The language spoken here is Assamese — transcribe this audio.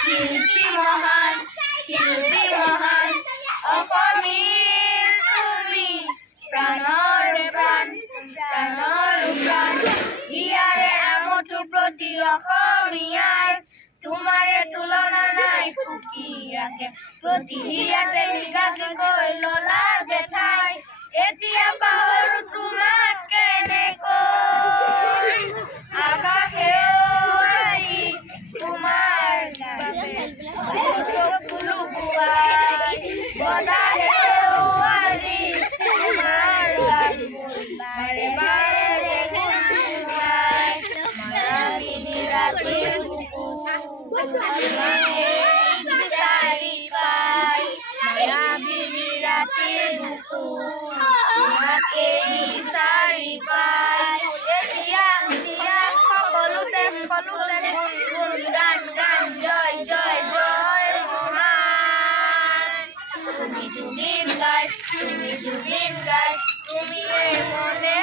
শিল্পী মহান অসমীৰ তুমি প্ৰাণৰে প্ৰাণ হিয়াৰে আমঠু প্ৰতি অসমীয়াৰ তোমাৰে তুলনা নাই সুকীয়াকে প্ৰতি হিয়াতে নিগাজিকৈ ললা জেঠাই এতিয়া পাহৰো তোমাক কেনেকৈ আকাশেও আজি তোমাৰ চকু লুকুৱাই বতাহেও আজি তোমাৰ গান বাৰে বাৰে গুণগুণাই মায়াবিনী ৰাতিৰ বুকু বিচাৰি পাই মায়াবিনী ৰাতিৰ বুকু তোমাকে বিচাৰি পাই এতিয়া সকলোতে গুণ গান জয় জয় জয় মহান তুমি জুবিন গায় তুমি মনে